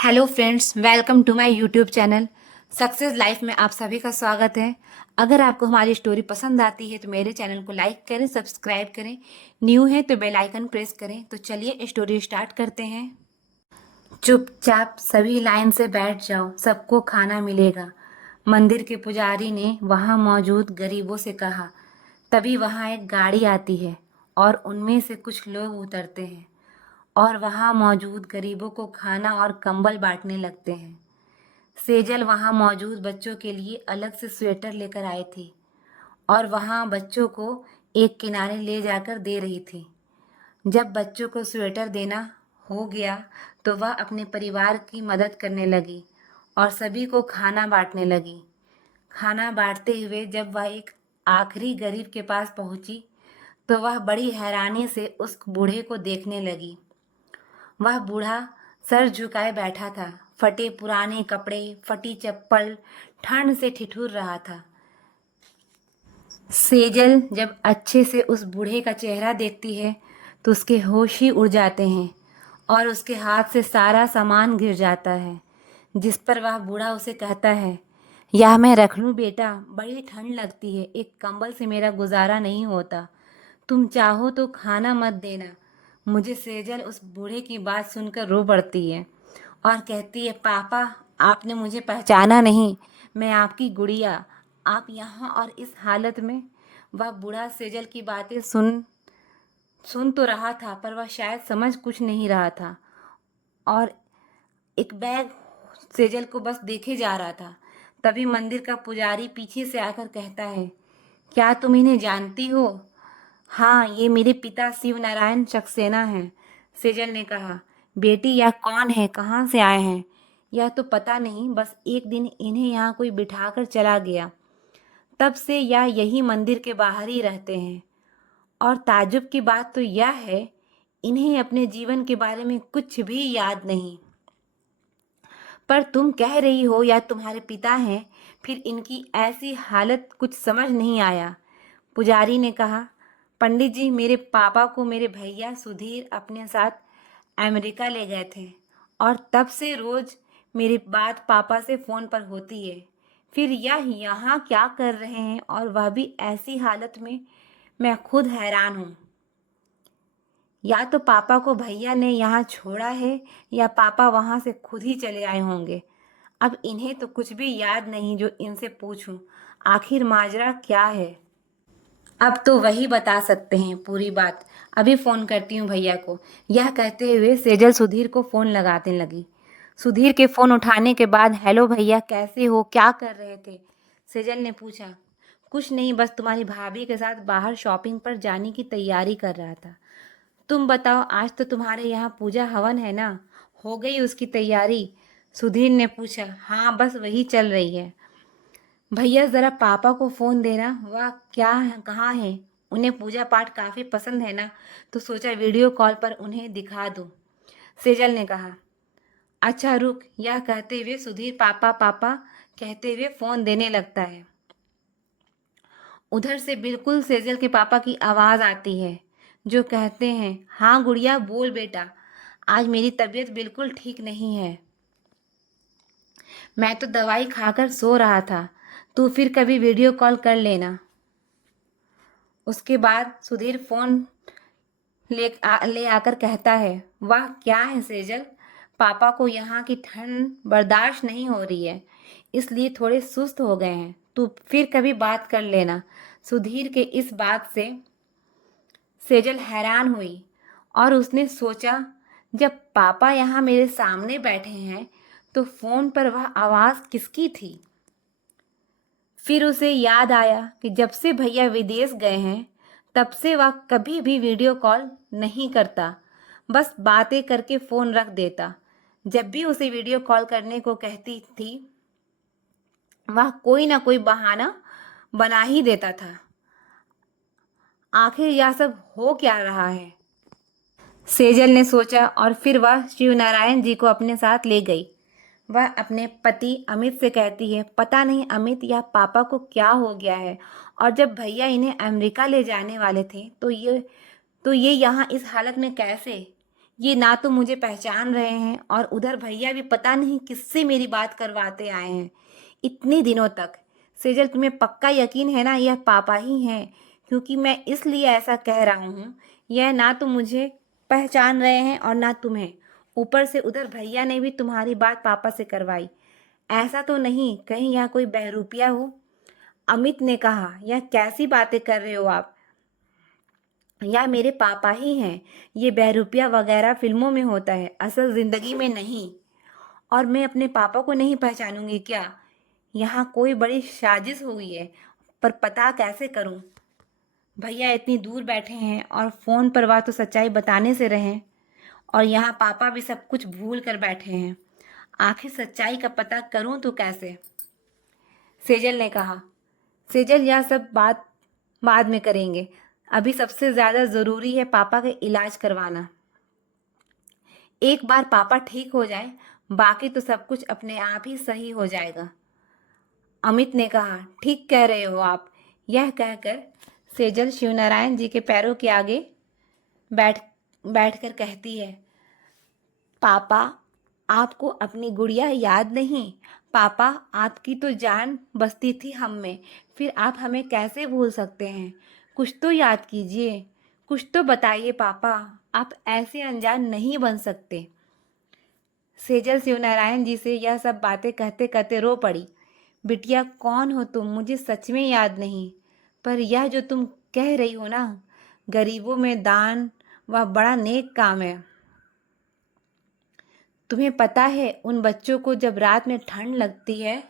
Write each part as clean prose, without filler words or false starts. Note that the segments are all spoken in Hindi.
Hello friends, welcome to my YouTube channel success life में आप सभी का स्वागत है। अगर आपको हमारी स्टोरी पसंद आती है तो मेरे चैनल को लाइक करें, सब्सक्राइब करें। न्यू है तो बेल आइकन प्रेस करें। तो चलिए स्टोरी स्टार्ट करते हैं। चुपचाप सभी लाइन से बैठ जाओ, सबको खाना मिलेगा, मंदिर के पुजारी ने वहाँ मौजूद गरीबों से कहा। तभी वहाँ एक गाड़ी आती है और उनमें से कुछ लोग उतरते हैं और वहाँ मौजूद गरीबों को खाना और कंबल बांटने लगते हैं। सेजल वहाँ मौजूद बच्चों के लिए अलग से स्वेटर लेकर आई थी और वहाँ बच्चों को एक किनारे ले जाकर दे रही थी। जब बच्चों को स्वेटर देना हो गया तो वह अपने परिवार की मदद करने लगी और सभी को खाना बांटने लगी। खाना बांटते हुए जब वह एक आखिरी गरीब के पास पहुंची तो वह बड़ी हैरानी से उस बूढ़े को देखने लगी। वह बूढ़ा सर झुकाए बैठा था, फटे पुराने कपड़े, फटी चप्पल, ठंड से ठिठुर रहा था। सेजल जब अच्छे से उस बूढ़े का चेहरा देखती है तो उसके होश ही उड़ जाते हैं और उसके हाथ से सारा सामान गिर जाता है। जिस पर वह बूढ़ा उसे कहता है, यह मैं रख लूं बेटा, बड़ी ठंड लगती है, एक कंबल से मेरा गुजारा नहीं होता, तुम चाहो तो खाना मत देना। मुझे सेजल उस बूढ़े की बात सुनकर रो पड़ती है और कहती है, पापा आपने मुझे पहचाना नहीं, मैं आपकी गुड़िया, आप यहाँ और इस हालत में। वह बूढ़ा सेजल की बातें सुन सुन तो रहा था पर वह शायद समझ कुछ नहीं रहा था और एक बैग सेजल को बस देखे जा रहा था। तभी मंदिर का पुजारी पीछे से आकर कहता है, क्या तुम इन्हें जानती हो? हाँ, ये मेरे पिता शिव नारायण सक्सेना हैं। सेजल ने कहा, बेटी यह कौन है, कहाँ से आए हैं? यह तो पता नहीं, बस एक दिन इन्हें यहाँ कोई बिठाकर चला गया, तब से यह यही मंदिर के बाहर ही रहते हैं। और ताज्जुब की बात तो यह है, इन्हें अपने जीवन के बारे में कुछ भी याद नहीं। पर तुम कह रही हो या तुम्हारे पिता हैं, फिर इनकी ऐसी हालत कुछ समझ नहीं आया। पुजारी ने कहा, पंडित जी मेरे पापा को मेरे भैया सुधीर अपने साथ अमेरिका ले गए थे और तब से रोज मेरी बात पापा से फ़ोन पर होती है। फिर यह यहाँ क्या कर रहे हैं और वह भी ऐसी हालत में? मैं खुद हैरान हूँ। या तो पापा को भैया ने यहाँ छोड़ा है या पापा वहाँ से खुद ही चले आए होंगे। अब इन्हें तो कुछ भी याद नहीं जो इनसे पूछूं, आखिर माजरा क्या है। अब तो वही बता सकते हैं पूरी बात। अभी फ़ोन करती हूँ भैया को। यह कहते हुए सेजल सुधीर को फ़ोन लगाने लगी। सुधीर के फ़ोन उठाने के बाद, हेलो भैया कैसे हो, क्या कर रहे थे? सेजल ने पूछा। कुछ नहीं, बस तुम्हारी भाभी के साथ बाहर शॉपिंग पर जाने की तैयारी कर रहा था। तुम बताओ, आज तो तुम्हारे यहाँ पूजा हवन है ना, हो गई उसकी तैयारी? सुधीर ने पूछा। हाँ, बस वही चल रही है। भैया ज़रा पापा को फ़ोन देना, वह क्या है, कहाँ है? उन्हें पूजा पाठ काफ़ी पसंद है ना, तो सोचा वीडियो कॉल पर उन्हें दिखा दूँ। सेजल ने कहा। अच्छा रुक, यह कहते हुए सुधीर पापा पापा कहते हुए फ़ोन देने लगता है। उधर से बिल्कुल सेजल के पापा की आवाज़ आती है जो कहते हैं, हाँ गुड़िया बोल बेटा, आज मेरी तबीयत बिल्कुल ठीक नहीं है, मैं तो दवाई खाकर सो रहा था, तू फिर कभी वीडियो कॉल कर लेना। उसके बाद सुधीर फ़ोन ले आकर कहता है, वाह क्या है सेजल, पापा को यहाँ की ठंड बर्दाश्त नहीं हो रही है, इसलिए थोड़े सुस्त हो गए हैं, तू फिर कभी बात कर लेना। सुधीर के इस बात से सेजल हैरान हुई और उसने सोचा, जब पापा यहाँ मेरे सामने बैठे हैं तो फ़ोन पर वह आवाज़ किसकी थी? फिर उसे याद आया कि जब से भैया विदेश गए हैं तब से वह कभी भी वीडियो कॉल नहीं करता, बस बातें करके फ़ोन रख देता। जब भी उसे वीडियो कॉल करने को कहती थी वह कोई ना कोई बहाना बना ही देता था। आखिर यह सब हो क्या रहा है? सेजल ने सोचा और फिर वह शिवनारायण जी को अपने साथ ले गई। वह अपने पति अमित से कहती है, पता नहीं अमित या पापा को क्या हो गया है, और जब भैया इन्हें अमेरिका ले जाने वाले थे तो ये यहाँ इस हालत में कैसे? ये ना तो मुझे पहचान रहे हैं और उधर भैया भी पता नहीं किससे मेरी बात करवाते आए हैं इतने दिनों तक। सेजल, तुम्हें पक्का यकीन है ना यह पापा ही हैं? क्योंकि मैं इसलिए ऐसा कह रहा हूँ, यह ना तो मुझे पहचान रहे हैं और ना तुम्हें। ऊपर से उधर भैया ने भी तुम्हारी बात पापा से करवाई। ऐसा तो नहीं कहीं यहाँ कोई बहरूपिया हो? अमित ने कहा, यह कैसी बातें कर रहे हो आप? या मेरे पापा ही हैं। ये बहरूपिया वगैरह फिल्मों में होता है, असल जिंदगी में नहीं। और मैं अपने पापा को नहीं पहचानूंगी क्या? यहाँ कोई बड़ी साजिश हुई है, पर पता कैसे करूं? भैया इतनी दूर बैठे हैं और फोन पर वह तो सच्चाई बताने से रहें, और यहाँ पापा भी सब कुछ भूल कर बैठे हैं। आखिर सच्चाई का पता करूं तो कैसे? सेजल ने कहा, सेजल, यह सब बात बाद में करेंगे। अभी सबसे ज़्यादा ज़रूरी है पापा का इलाज करवाना। एक बार पापा ठीक हो जाए, बाकी तो सब कुछ अपने आप ही सही हो जाएगा। अमित ने कहा, ठीक कह रहे हो आप। यह कहकर सेजल शिवनारायण जी के पैरों के आगे बैठ बैठकर कहती है, पापा, आपको अपनी गुड़िया याद नहीं? पापा, आपकी तो जान बसती थी हम में, फिर आप हमें कैसे भूल सकते हैं? कुछ तो याद कीजिए, कुछ तो बताइए पापा, आप ऐसे अनजान नहीं बन सकते। सेजल शिवनारायण जी से यह सब बातें कहते कहते रो पड़ी। बिटिया, कौन हो तुम? मुझे सच में याद नहीं, पर यह जो तुम कह रही हो ना, गरीबों में दान वह बड़ा नेक काम है। तुम्हें पता है उन बच्चों को जब रात में ठंड लगती है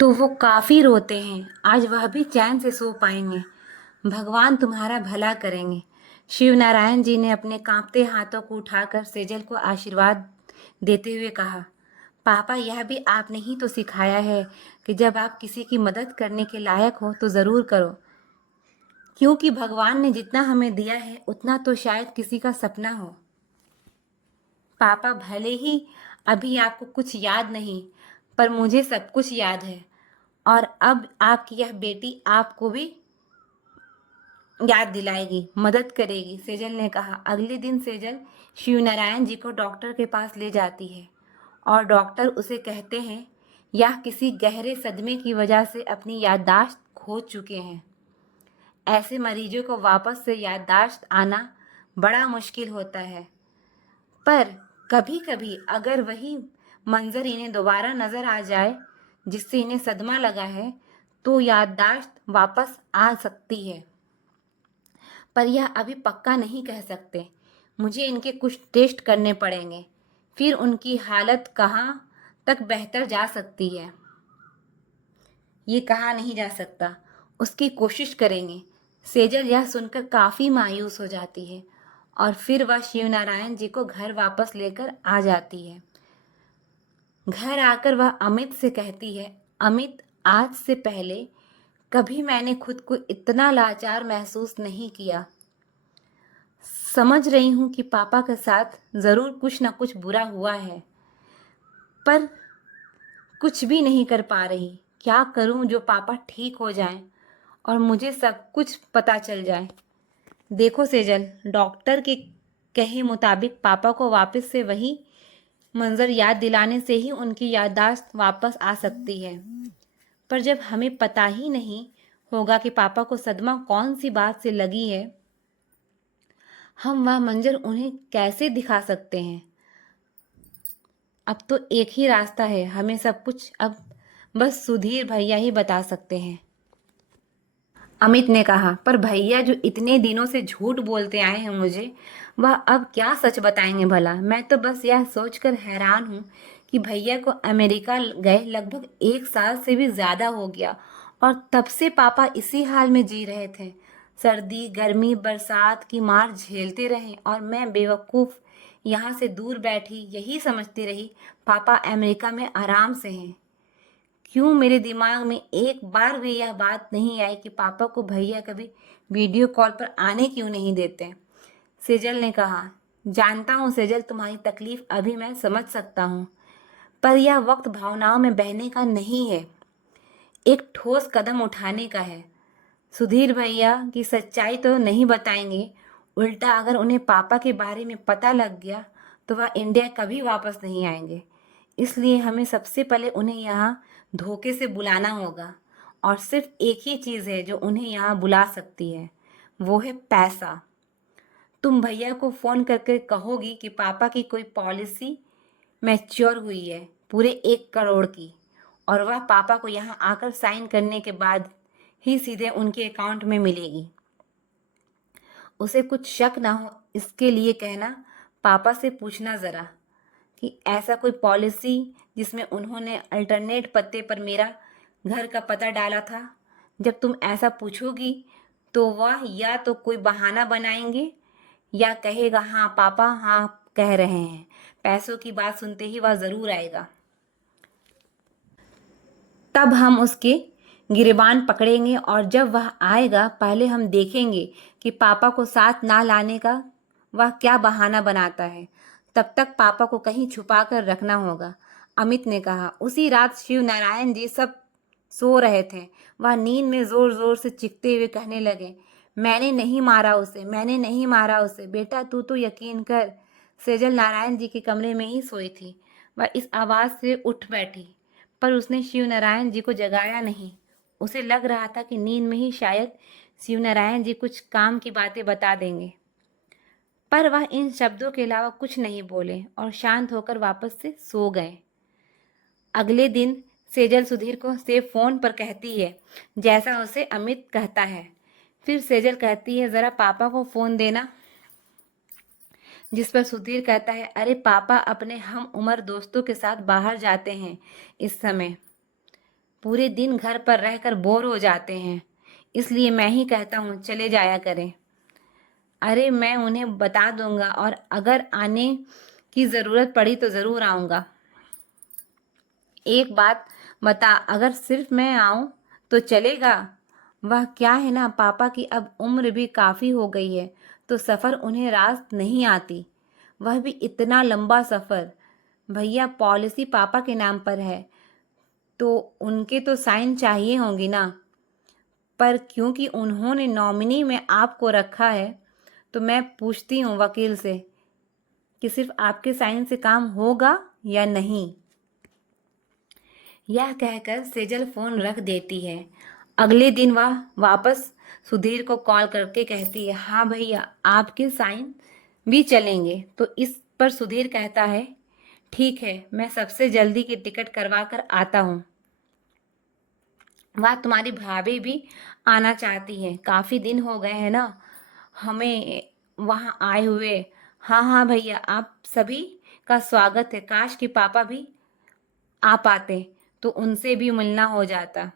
तो वो काफ़ी रोते हैं। आज वह भी चैन से सो पाएंगे। भगवान तुम्हारा भला करेंगे। शिव नारायण जी ने अपने कांपते हाथों को उठाकर सेजल को आशीर्वाद देते हुए कहा, पापा, यह भी आपने ही तो सिखाया है कि जब आप किसी की मदद करने के लायक हो तो ज़रूर करो, क्योंकि भगवान ने जितना हमें दिया है उतना तो शायद किसी का सपना हो। पापा, भले ही अभी आपको कुछ याद नहीं, पर मुझे सब कुछ याद है, और अब आपकी यह बेटी आपको भी याद दिलाएगी, मदद करेगी। सेजल ने कहा। अगले दिन सेजल शिवनारायण जी को डॉक्टर के पास ले जाती है और डॉक्टर उसे कहते हैं, यह किसी गहरे सदमे की वजह से अपनी याददाश्त खो चुके हैं। ऐसे मरीजों को वापस से याददाश्त आना बड़ा मुश्किल होता है, पर कभी कभी अगर वही मंजर इन्हें दोबारा नजर आ जाए जिससे इन्हें सदमा लगा है, तो याददाश्त वापस आ सकती है। पर यह अभी पक्का नहीं कह सकते। मुझे इनके कुछ टेस्ट करने पड़ेंगे, फिर उनकी हालत कहाँ तक बेहतर जा सकती है ये कहा नहीं जा सकता। उसकी कोशिश करेंगे। सेजल यह सुनकर काफ़ी मायूस हो जाती है और फिर वह शिवनारायण जी को घर वापस लेकर आ जाती है। घर आकर वह अमित से कहती है, अमित, आज से पहले कभी मैंने खुद को इतना लाचार महसूस नहीं किया। समझ रही हूँ कि पापा के साथ ज़रूर कुछ ना कुछ बुरा हुआ है, पर कुछ भी नहीं कर पा रही। क्या करूँ जो पापा ठीक हो जाएं और मुझे सब कुछ पता चल जाए। देखो सेजल, डॉक्टर के कहे मुताबिक पापा को वापस से वही मंजर याद दिलाने से ही उनकी याददाश्त वापस आ सकती है, पर जब हमें पता ही नहीं होगा कि पापा को सदमा कौन सी बात से लगी है, हम वह मंजर उन्हें कैसे दिखा सकते हैं? अब तो एक ही रास्ता है, हमें सब कुछ अब बस सुधीर भैया ही बता सकते हैं। अमित ने कहा, पर भैया जो इतने दिनों से झूठ बोलते आए हैं मुझे, वह अब क्या सच बताएंगे भला? मैं तो बस यह सोचकर हैरान हूँ कि भैया को अमेरिका गए लगभग 1 साल से भी ज़्यादा हो गया, और तब से पापा इसी हाल में जी रहे थे। सर्दी, गर्मी, बरसात की मार झेलते रहे और मैं बेवकूफ़ यहाँ से दूर बैठी यही समझती रही पापा अमेरिका में आराम से हैं। क्यों मेरे दिमाग में एक बार भी यह बात नहीं आई कि पापा को भैया कभी वीडियो कॉल पर आने क्यों नहीं देते? सेजल ने कहा, जानता हूँ सेजल, तुम्हारी तकलीफ अभी मैं समझ सकता हूँ, पर यह वक्त भावनाओं में बहने का नहीं है, एक ठोस कदम उठाने का है। सुधीर भैया की सच्चाई तो नहीं बताएंगे, उल्टा अगर उन्हें पापा के बारे में पता लग गया तो वह इंडिया कभी वापस नहीं आएंगे। इसलिए हमें सबसे पहले उन्हें यहाँ धोखे से बुलाना होगा, और सिर्फ एक ही चीज़ है जो उन्हें यहाँ बुला सकती है, वो है पैसा। तुम भैया को फ़ोन करके कहोगी कि पापा की कोई पॉलिसी मैच्योर हुई है पूरे 1 करोड़ की, और वह पापा को यहाँ आकर साइन करने के बाद ही सीधे उनके अकाउंट में मिलेगी। उसे कुछ शक ना हो इसके लिए कहना, पापा से पूछना ज़रा कि ऐसा कोई पॉलिसी जिसमें उन्होंने अल्टरनेट पते पर मेरा घर का पता डाला था। जब तुम ऐसा पूछोगी तो वह या तो कोई बहाना बनाएंगे या कहेगा हाँ पापा हाँ कह रहे हैं। पैसों की बात सुनते ही वह ज़रूर आएगा। तब हम उसके गिरेबान पकड़ेंगे, और जब वह आएगा पहले हम देखेंगे कि पापा को साथ ना लाने का वह क्या बहाना बनाता है। तब तक पापा को कहीं छुपा कर रखना होगा, अमित ने कहा। उसी रात शिव नारायण जी सब सो रहे थे। वह नींद में जोर जोर से चीखते हुए कहने लगे, मैंने नहीं मारा उसे, मैंने नहीं मारा उसे। बेटा तू तो यकीन कर। सेजल नारायण जी के कमरे में ही सोई थी। वह इस आवाज़ से उठ बैठी, पर उसने शिव नारायण जी को जगाया नहीं। उसे लग रहा था कि नींद में ही शायद शिव नारायण जी कुछ काम की बातें बता देंगे, पर वह इन शब्दों के अलावा कुछ नहीं बोले और शांत होकर वापस से सो गए। अगले दिन सेजल सुधीर को से फ़ोन पर कहती है जैसा उसे अमित कहता है। फिर सेजल कहती है, ज़रा पापा को फ़ोन देना। जिस पर सुधीर कहता है, अरे पापा अपने हम उम्र दोस्तों के साथ बाहर जाते हैं इस समय, पूरे दिन घर पर रहकर बोर हो जाते हैं, इसलिए मैं ही कहता हूँ चले जाया करें। अरे मैं उन्हें बता दूंगा, और अगर आने की ज़रूरत पड़ी तो ज़रूर आऊँगा। एक बात बता, अगर सिर्फ मैं आऊँ तो चलेगा? वह क्या है ना, पापा की अब उम्र भी काफ़ी हो गई है, तो सफ़र उन्हें रास नहीं आती, वह भी इतना लंबा सफ़र। भैया पॉलिसी पापा के नाम पर है तो उनके तो साइन चाहिए होंगी ना, पर क्योंकि उन्होंने नॉमिनी में आपको रखा है तो मैं पूछती हूँ वकील से कि सिर्फ आपके साइन से काम होगा या नहीं। यह कहकर सेजल फ़ोन रख देती है। अगले दिन वह वापस सुधीर को कॉल करके कहती है, हाँ भैया आपके साइन भी चलेंगे। तो इस पर सुधीर कहता है, ठीक है मैं सबसे जल्दी की टिकट करवा कर आता हूँ। वह तुम्हारी भाभी भी आना चाहती है, काफ़ी दिन हो गए हैं ना हमें वहाँ आए हुए। हाँ हाँ भैया आप सभी का स्वागत है। काश कि पापा भी आ पाते तो उनसे भी मिलना हो जाता,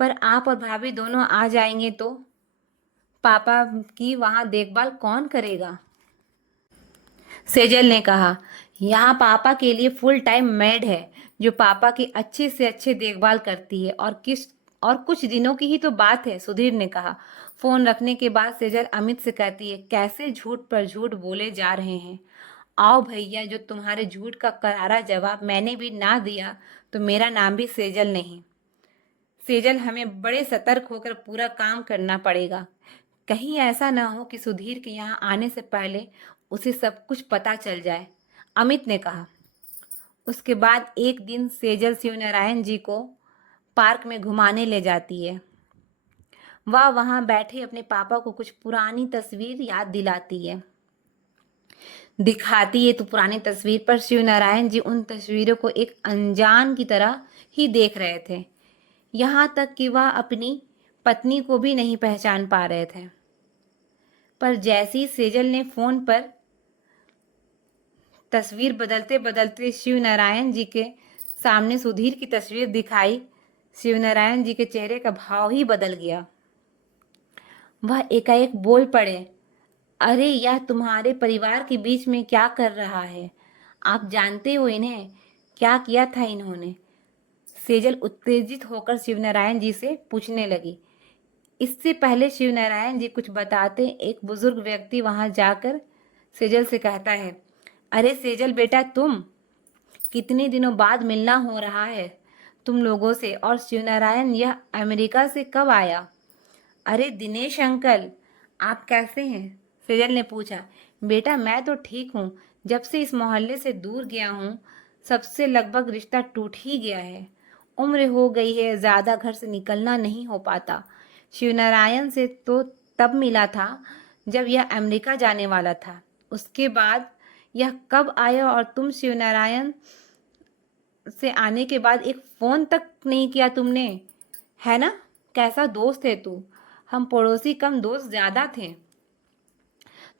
पर आप और भाभी दोनों आ जाएंगे तो पापा की वहाँ देखभाल कौन करेगा? सेजल ने कहा, यहाँ पापा के लिए फुल टाइम मेड है जो पापा की अच्छे से अच्छे देखभाल करती है, और कुछ दिनों की ही तो बात है, सुधीर ने कहा। फोन रखने के बाद सेजल अमित से कहती है, कैसे झूठ पर झूठ बोले जा रहे हैं। आओ भैया, जो तुम्हारे झूठ का करारा जवाब मैंने भी ना दिया तो मेरा नाम भी सेजल नहीं। सेजल हमें बड़े सतर्क होकर पूरा काम करना पड़ेगा, कहीं ऐसा ना हो कि सुधीर के यहाँ आने से पहले उसे सब कुछ पता चल जाए, अमित ने कहा। उसके बाद एक दिन सेजल शिवनारायण जी को पार्क में घुमाने ले जाती है। वह वहाँ बैठे अपने पापा को कुछ पुरानी तस्वीर याद दिलाती है, दिखाती है तो पुरानी तस्वीर पर शिवनारायण जी उन तस्वीरों को एक अनजान की तरह ही देख रहे थे। यहाँ तक कि वह अपनी पत्नी को भी नहीं पहचान पा रहे थे। पर जैसी सेजल ने फोन पर तस्वीर बदलते बदलते शिवनारायण जी के सामने सुधीर की तस्वीर दिखाई, शिवनारायण जी के चेहरे का भाव ही बदल गया। वह एकाएक बोल पड़े, अरे यह तुम्हारे परिवार के बीच में क्या कर रहा है? आप जानते हो इन्हें? क्या किया था इन्होंने? सेजल उत्तेजित होकर शिवनारायण जी से पूछने लगी। इससे पहले शिवनारायण जी कुछ बताते एक बुजुर्ग व्यक्ति वहां जाकर सेजल से कहता है, अरे सेजल बेटा, तुम कितने दिनों बाद मिलना हो रहा है तुम लोगों से। और शिवनारायण यह अमेरिका से कब आया? अरे दिनेश अंकल, आप कैसे हैं? सेजल ने पूछा। बेटा मैं तो ठीक हूँ। जब से इस मोहल्ले से दूर गया हूँ सबसे लगभग रिश्ता टूट ही गया है। उम्र हो गई है, ज़्यादा घर से निकलना नहीं हो पाता। शिवनारायण से तो तब मिला था जब यह अमेरिका जाने वाला था। उसके बाद यह कब आया और तुम शिवनारायण से आने के बाद एक फ़ोन तक नहीं किया तुमने, है ना? कैसा दोस्त है तू? हम पड़ोसी कम दोस्त ज़्यादा थे।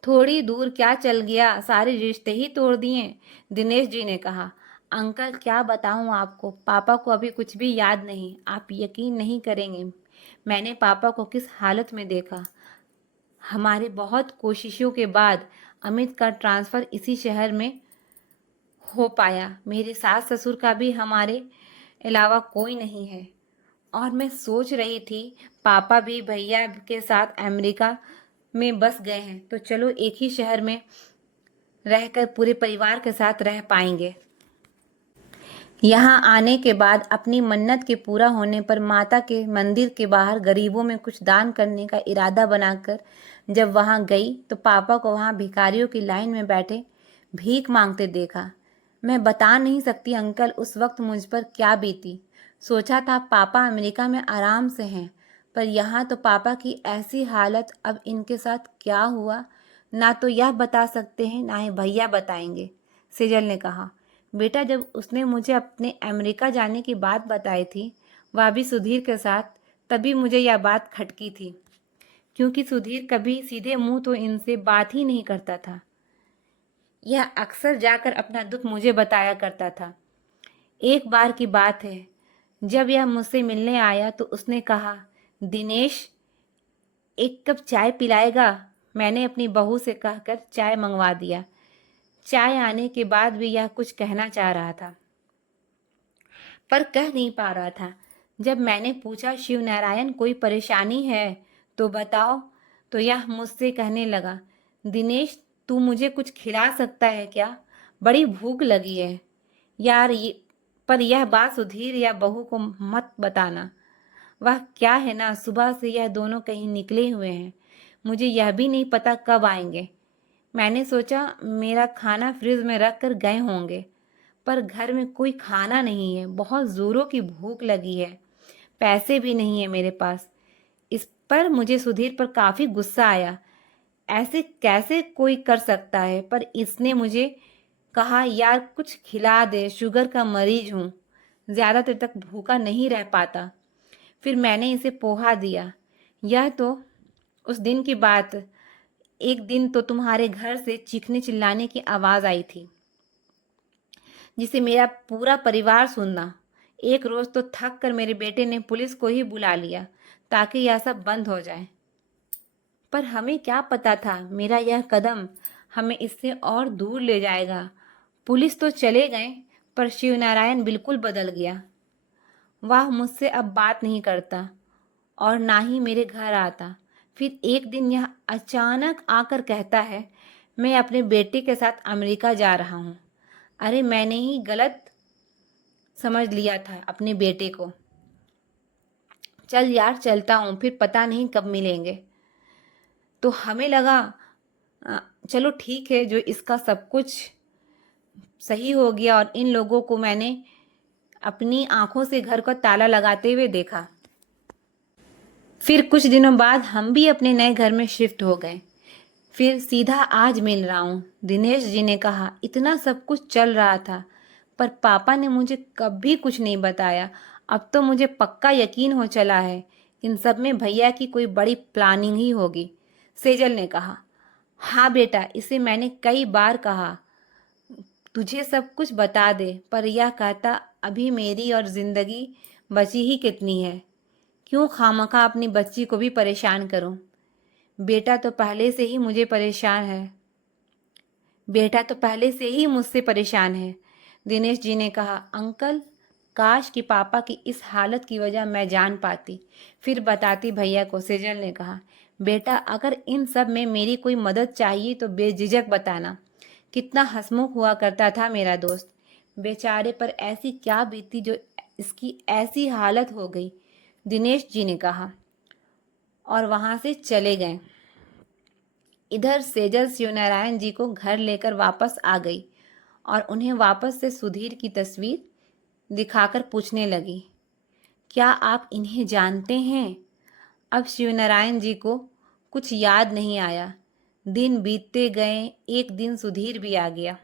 थोड़ी दूर क्या चल गया, सारे रिश्ते ही तोड़ दिए। दिनेश जी ने कहा। अंकल क्या बताऊं आपको, पापा को अभी कुछ भी याद नहीं। आप यकीन नहीं करेंगे मैंने पापा को किस हालत में देखा। हमारी बहुत कोशिशों के बाद अमित का ट्रांसफ़र इसी शहर में हो पाया। मेरे सास ससुर का भी हमारे अलावा कोई नहीं है। और मैं सोच रही थी पापा भी भैया के साथ अमेरिका में बस गए हैं तो चलो एक ही शहर में रहकर पूरे परिवार के साथ रह पाएंगे। यहाँ आने के बाद अपनी मन्नत के पूरा होने पर माता के मंदिर के बाहर गरीबों में कुछ दान करने का इरादा बनाकर जब वहाँ गई तो पापा को वहाँ भिखारियों की लाइन में बैठे भीख मांगते देखा। मैं बता नहीं सकती अंकल उस वक्त मुझ पर क्या बीती। सोचा था पापा अमेरिका में आराम से हैं, पर यहाँ तो पापा की ऐसी हालत। अब इनके साथ क्या हुआ ना तो यह बता सकते हैं ना ही भैया बताएंगे। सेजल ने कहा। बेटा जब उसने मुझे अपने अमेरिका जाने की बात बताई थी, वह भी सुधीर के साथ, तभी मुझे यह बात खटकी थी, क्योंकि सुधीर कभी सीधे मुंह तो इनसे बात ही नहीं करता था। यह अक्सर जाकर अपना दुख मुझे बताया करता था। एक बार की बात है, जब यह मुझसे मिलने आया तो उसने कहा, दिनेश एक कप चाय पिलाएगा? मैंने अपनी बहू से कहकर चाय मंगवा दिया। चाय आने के बाद भी यह कुछ कहना चाह रहा था पर कह नहीं पा रहा था। जब मैंने पूछा शिव नारायण कोई परेशानी है तो बताओ, तो यह मुझसे कहने लगा, दिनेश तू मुझे कुछ खिला सकता है क्या? बड़ी भूख लगी है यार। पर यह बात सुधीर या बहू को मत बताना। वह क्या है ना, सुबह से यह दोनों कहीं निकले हुए हैं। मुझे यह भी नहीं पता कब आएंगे। मैंने सोचा मेरा खाना फ्रिज में रख कर गए होंगे, पर घर में कोई खाना नहीं है। बहुत ज़ोरों की भूख लगी है, पैसे भी नहीं है मेरे पास। इस पर मुझे सुधीर पर काफ़ी गुस्सा आया। ऐसे कैसे कोई कर सकता है? पर इसने मुझे कहा, यार कुछ खिला दे, शुगर का मरीज हूँ, ज़्यादा देर तक भूखा नहीं रह पाता। फिर मैंने इसे पोहा दिया। यह तो उस दिन की बात। एक दिन तो तुम्हारे घर से चीखने चिल्लाने की आवाज़ आई थी, जिसे मेरा पूरा परिवार सुनना। एक रोज़ तो थक कर मेरे बेटे ने पुलिस को ही बुला लिया ताकि यह सब बंद हो जाए। पर हमें क्या पता था मेरा यह कदम हमें इससे और दूर ले जाएगा। पुलिस तो चले गए, पर शिवनारायण बिल्कुल बदल गया। वह मुझसे अब बात नहीं करता और ना ही मेरे घर आता। फिर एक दिन यह अचानक आकर कहता है, मैं अपने बेटे के साथ अमेरिका जा रहा हूँ। अरे मैंने ही गलत समझ लिया था अपने बेटे को। चल यार चलता हूँ, फिर पता नहीं कब मिलेंगे। तो हमें लगा चलो ठीक है, जो इसका सब कुछ सही हो गया और इन लोगों को मैंने अपनी आंखों से घर को ताला लगाते हुए देखा। फिर कुछ दिनों बाद हम भी अपने नए घर में शिफ्ट हो गए। फिर सीधा आज मिल रहा हूँ। दिनेश जी ने कहा, इतना सब कुछ चल रहा था पर पापा ने मुझे कभी कुछ नहीं बताया। अब तो मुझे पक्का यकीन हो चला है इन सब में भैया की कोई बड़ी प्लानिंग ही होगी। सेजल ने कहा। हाँ बेटा, इसे मैंने कई बार कहा तुझे सब कुछ बता दे, पर यह कहता अभी मेरी और जिंदगी बची ही कितनी है, क्यों खामखा अपनी बच्ची को भी परेशान करूं। बेटा तो पहले से ही मुझे परेशान है बेटा तो पहले से ही मुझसे परेशान है। दिनेश जी ने कहा। अंकल काश कि पापा की इस हालत की वजह मैं जान पाती, फिर बताती भैया को। सेजल ने कहा। बेटा अगर इन सब में मेरी कोई मदद चाहिए तो बेझिझक बताना। कितना हंसमुख हुआ करता था मेरा दोस्त। बेचारे पर ऐसी क्या बीती जो इसकी ऐसी हालत हो गई। दिनेश जी ने कहा और वहाँ से चले गए। इधर सेजल शिवनारायण जी को घर लेकर वापस आ गई और उन्हें वापस से सुधीर की तस्वीर दिखाकर पूछने लगी, क्या आप इन्हें जानते हैं? अब शिवनारायण जी को कुछ याद नहीं आया। दिन बीतते गए, एक दिन सुधीर भी आ गया।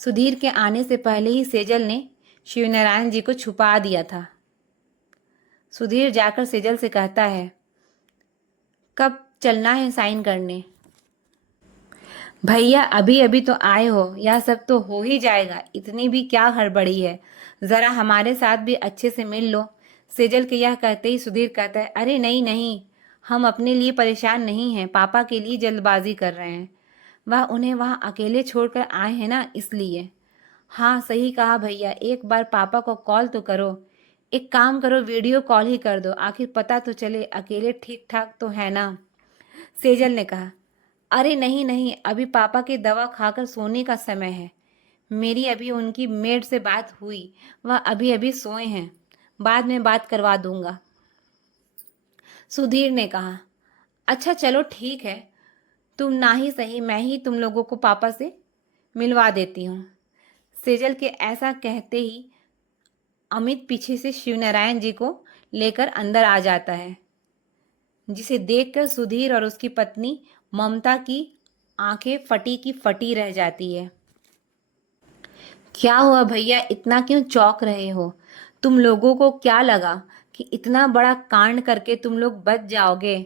सुधीर के आने से पहले ही सेजल ने शिवनारायण जी को छुपा दिया था। सुधीर जाकर सेजल से कहता है, कब चलना है साइन करने? भैया अभी अभी तो आए हो, यह सब तो हो ही जाएगा, इतनी भी क्या हड़बड़ी है, जरा हमारे साथ भी अच्छे से मिल लो। सेजल के यह कहते ही सुधीर कहता है, अरे नहीं नहीं, हम अपने लिए परेशान नहीं हैं, पापा के लिए जल्दबाजी कर रहे हैं। वह उन्हें वहाँ अकेले छोड़कर आए हैं ना, इसलिए। हाँ सही कहा भैया, एक बार पापा को कॉल तो करो। एक काम करो, वीडियो कॉल ही कर दो, आखिर पता तो चले अकेले ठीक ठाक तो है ना। सेजल ने कहा, अरे नहीं नहीं, अभी पापा की दवा खाकर सोने का समय है। मेरी अभी उनकी मेड से बात हुई, वह अभी अभी सोए हैं, बाद में बात करवा दूंगा। सुधीर ने कहा, अच्छा चलो ठीक है, तुम ना ही सही, मैं ही तुम लोगों को पापा से मिलवा देती हूँ। सेजल के ऐसा कहते ही अमित पीछे से शिवनारायण जी को लेकर अंदर आ जाता है, जिसे देखकर सुधीर और उसकी पत्नी ममता की आंखें फटी की फटी रह जाती है। क्या हुआ भैया, इतना क्यों चौंक रहे हो? तुम लोगों को क्या लगा कि इतना बड़ा कांड करके तुम लोग बच जाओगे?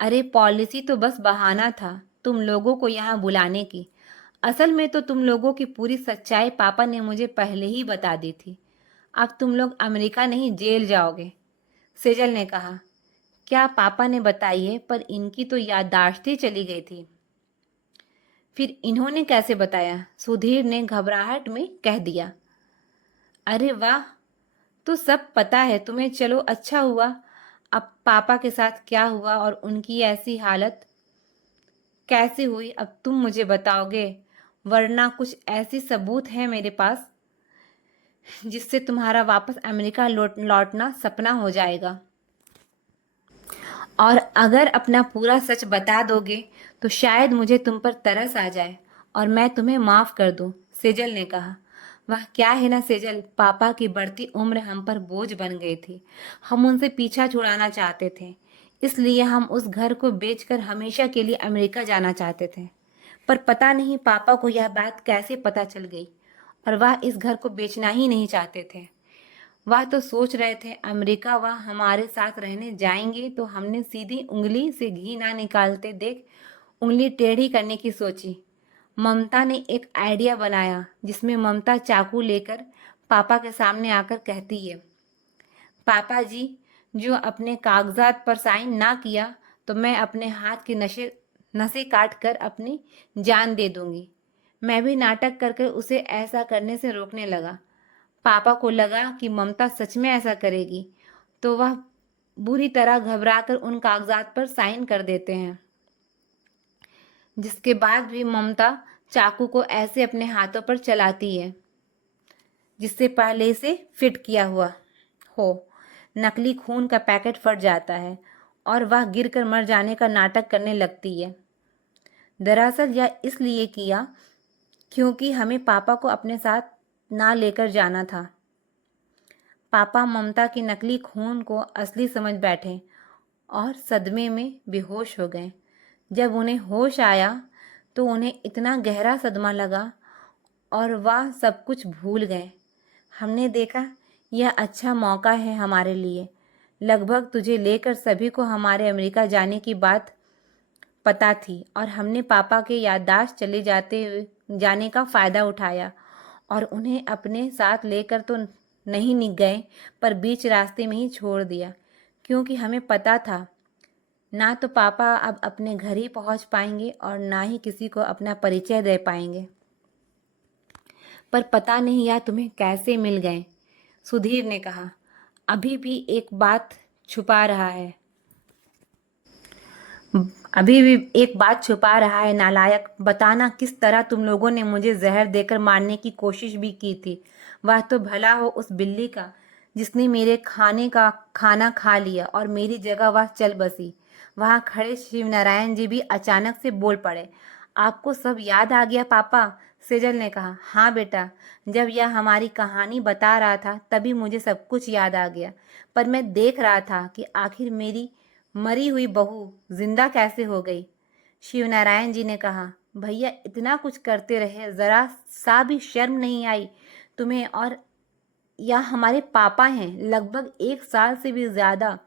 अरे पॉलिसी तो बस बहाना था तुम लोगों को यहाँ बुलाने की। असल में तो तुम लोगों की पूरी सच्चाई पापा ने मुझे पहले ही बता दी थी। अब तुम लोग अमेरिका नहीं, जेल जाओगे। सेजल ने कहा, क्या पापा ने बताई है, पर इनकी तो याददाश्त ही चली गई थी। फिर इन्होंने कैसे बताया? सुधीर ने घबराहट में कह दिया। अरे वाह, तो सब पता है तुम्हें, चलो अच्छा हुआ। अब पापा के साथ क्या हुआ और उनकी ऐसी हालत कैसे हुई, अब तुम मुझे बताओगे, वरना कुछ ऐसी सबूत है मेरे पास जिससे तुम्हारा वापस अमेरिका लौटना सपना हो जाएगा। और अगर अपना पूरा सच बता दोगे तो शायद मुझे तुम पर तरस आ जाए और मैं तुम्हें माफ़ कर दूं। सेजल ने कहा, वह क्या है ना सेजल, पापा की बढ़ती उम्र हम पर बोझ बन गई थी। हम उनसे पीछा छुड़ाना चाहते थे, इसलिए हम उस घर को बेचकर हमेशा के लिए अमेरिका जाना चाहते थे। पर पता नहीं पापा को यह बात कैसे पता चल गई और वह इस घर को बेचना ही नहीं चाहते थे। वह तो सोच रहे थे अमेरिका वह हमारे साथ रहने जाएंगे तो हमने सीधी उंगली से घी ना निकालते देख उंगली टेढ़ी करने की सोची। ममता ने एक आइडिया बनाया जिसमें ममता चाकू लेकर पापा के सामने आकर कहती है, पापा जी, जो अपने कागजात पर साइन ना किया तो मैं अपने हाथ की नसें काट कर अपनी जान दे दूंगी। मैं भी नाटक कर उसे ऐसा करने से रोकने लगा। पापा को लगा कि ममता सच में ऐसा करेगी, तो वह बुरी तरह घबराकर उन कागजात पर साइन कर देते हैं। जिसके बाद भी ममता चाकू को ऐसे अपने हाथों पर चलाती है जिससे पहले से फिट किया हुआ हो। नकली खून का पैकेट फट जाता है और वह गिरकर मर जाने का नाटक करने लगती है। दरअसल यह इसलिए किया क्योंकि हमें पापा को अपने साथ ना लेकर जाना था। पापा ममता की नकली खून को असली समझ बैठे और सदमे में बेहोश हो गए। जब उन्हें होश आया तो उन्हें इतना गहरा सदमा लगा और वह सब कुछ भूल गए। हमने देखा यह अच्छा मौका है हमारे लिए। लगभग तुझे लेकर सभी को हमारे अमेरिका जाने की बात पता थी और हमने पापा के याददाश्त चले जाने का फ़ायदा उठाया और उन्हें अपने साथ लेकर तो नहीं गए, पर बीच रास्ते में ही छोड़ दिया, क्योंकि हमें पता था ना तो पापा अब अपने घर ही पहुंच पाएंगे और ना ही किसी को अपना परिचय दे पाएंगे। पर पता नहीं यार तुम्हें कैसे मिल गए। सुधीर ने कहा, अभी भी एक बात छुपा रहा है, अभी भी एक बात छुपा रहा है नालायक। बताना किस तरह तुम लोगों ने मुझे जहर देकर मारने की कोशिश भी की थी। वह तो भला हो उस बिल्ली का जिसने मेरे खाने का खाना खा लिया और मेरी जगह वह चल बसी। वहाँ खड़े शिवनारायण जी भी अचानक से बोल पड़े। आपको सब याद आ गया पापा? सेजल ने कहा। हाँ बेटा, जब यह हमारी कहानी बता रहा था तभी मुझे सब कुछ याद आ गया, पर मैं देख रहा था कि आखिर मेरी मरी हुई बहू जिंदा कैसे हो गई। शिवनारायण जी ने कहा, भैया इतना कुछ करते रहे, जरा सा भी शर्म नहीं आई तुम्हें? और यह हमारे पापा हैं, लगभग 1 साल से भी ज़्यादा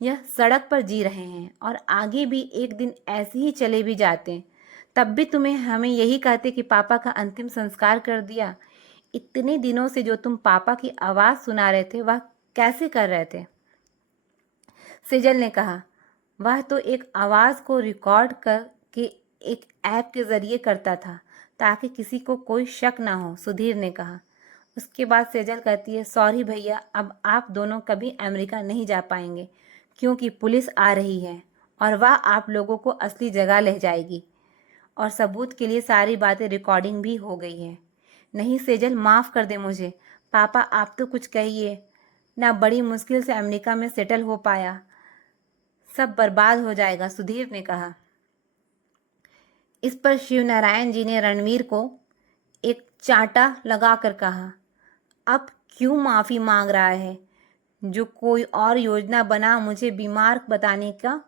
यह सड़क पर जी रहे हैं और आगे भी एक दिन ऐसे ही चले भी जाते हैं। तब भी तुम्हें हमें यही कहते कि पापा का अंतिम संस्कार कर दिया। इतने दिनों से जो तुम पापा की आवाज़ सुना रहे थे वह कैसे कर रहे थे? सेजल ने कहा, वह तो एक आवाज़ को रिकॉर्ड करके एक ऐप के ज़रिए करता था ताकि किसी को कोई शक ना हो, सुधीर ने कहा। उसके बाद सेजल कहती है, सॉरी भैया, अब आप दोनों कभी अमेरिका नहीं जा पाएंगे क्योंकि पुलिस आ रही है और वह आप लोगों को असली जगह ले जाएगी और सबूत के लिए सारी बातें रिकॉर्डिंग भी हो गई है। नहीं सेजल, माफ़ कर दे मुझे। पापा आप तो कुछ कहिए ना, बड़ी मुश्किल से अमेरिका में सेटल हो पाया, सब बर्बाद हो जाएगा, सुधीर ने कहा। इस पर शिवनारायण जी ने रणवीर को एक चांटा लगाकर कहा, अब क्यों माफ़ी मांग रहा है? जो कोई और योजना बना मुझे बीमार बताने का।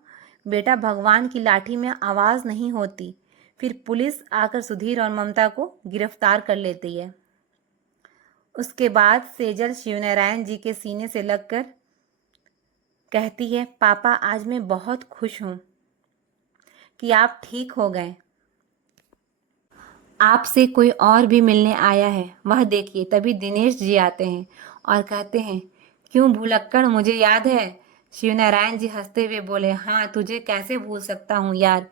बेटा, भगवान की लाठी में आवाज़ नहीं होती, फिर पुलिस आकर सुधीर और ममता को गिरफ्तार कर लेती है। उसके बाद सेजल शिवनारायण जी के सीने से लगकर कहती है, पापा आज मैं बहुत खुश हूँ कि आप ठीक हो गए। आपसे कोई और भी मिलने आया है, वह देखिए। तभी दिनेश जी आते हैं और कहते हैं, क्यों भुलक्कड़, मुझे याद है? शिवनारायण जी हंसते हुए बोले, हाँ तुझे कैसे भूल सकता हूँ यार,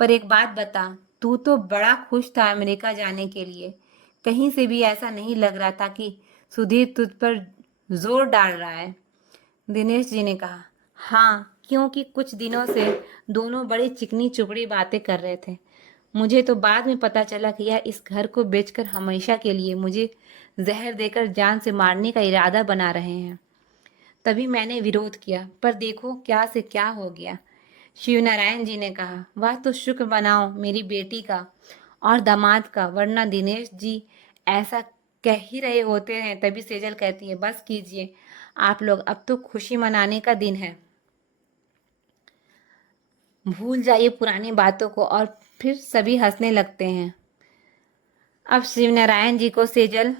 पर एक बात बता, तू तो बड़ा खुश था अमेरिका जाने के लिए। कहीं से भी ऐसा नहीं लग रहा था कि सुधीर तुझ पर जोर डाल रहा है। दिनेश जी ने कहा, हाँ, क्योंकि कुछ दिनों से दोनों बड़ी चिकनी चुपड़ी बातें कर रहे थे। मुझे तो बाद में पता चला कि यह इस घर को बेचकर हमेशा के लिए मुझे जहर देकर जान से मारने का इरादा बना रहे हैं। तभी मैंने विरोध किया, पर देखो क्या से क्या हो गया। शिवनारायण जी ने कहा, वाह, तो शुक्र मनाओ मेरी बेटी का और दामाद का, वरना दिनेश जी ऐसा कह ही रहे होते हैं। तभी सेजल कहती है, बस कीजिए आप लोग, अब तो खुशी मनाने का दिन है। भूल जाइए पुरानी बातों को। और फिर सभी हंसने लगते हैं। अब शिवनारायण जी को सेजल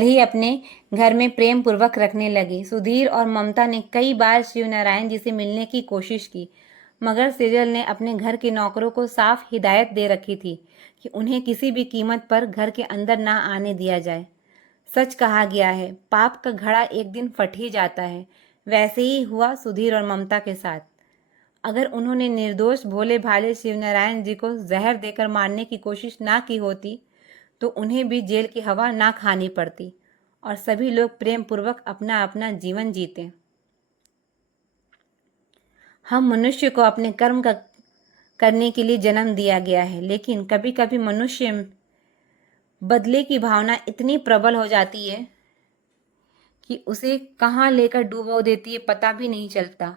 ही अपने घर में प्रेम पूर्वक रखने लगी। सुधीर और ममता ने कई बार शिवनारायण जी से मिलने की कोशिश की, मगर सेजल ने अपने घर के नौकरों को साफ हिदायत दे रखी थी कि उन्हें किसी भी कीमत पर घर के अंदर ना आने दिया जाए। सच कहा गया है, पाप का घड़ा एक दिन फट ही जाता है। वैसे ही हुआ सुधीर और ममता के साथ। अगर उन्होंने निर्दोष भोले भाले शिवनारायण जी को जहर देकर मारने की कोशिश ना की होती तो उन्हें भी जेल की हवा ना खानी पड़ती और सभी लोग प्रेम पूर्वक अपना अपना जीवन जीते। हम मनुष्य को अपने कर्म का करने के लिए जन्म दिया गया है, लेकिन कभी कभी मनुष्य बदले की भावना इतनी प्रबल हो जाती है कि उसे कहाँ लेकर डुबो देती है पता भी नहीं चलता।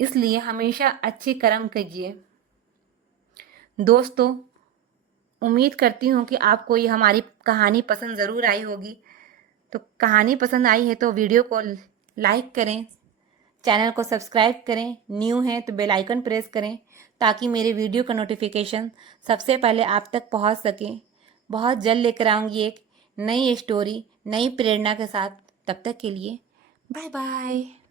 इसलिए हमेशा अच्छे कर्म कीजिए। दोस्तों, उम्मीद करती हूँ कि आपको ये हमारी कहानी पसंद ज़रूर आई होगी। तो कहानी पसंद आई है तो वीडियो को लाइक करें, चैनल को सब्सक्राइब करें, न्यू है तो बेल आइकन प्रेस करें ताकि मेरे वीडियो का नोटिफिकेशन सबसे पहले आप तक पहुँच सके। बहुत जल्द लेकर आऊँगी एक नई स्टोरी, नई प्रेरणा के साथ। तब तक के लिए बाय बाय।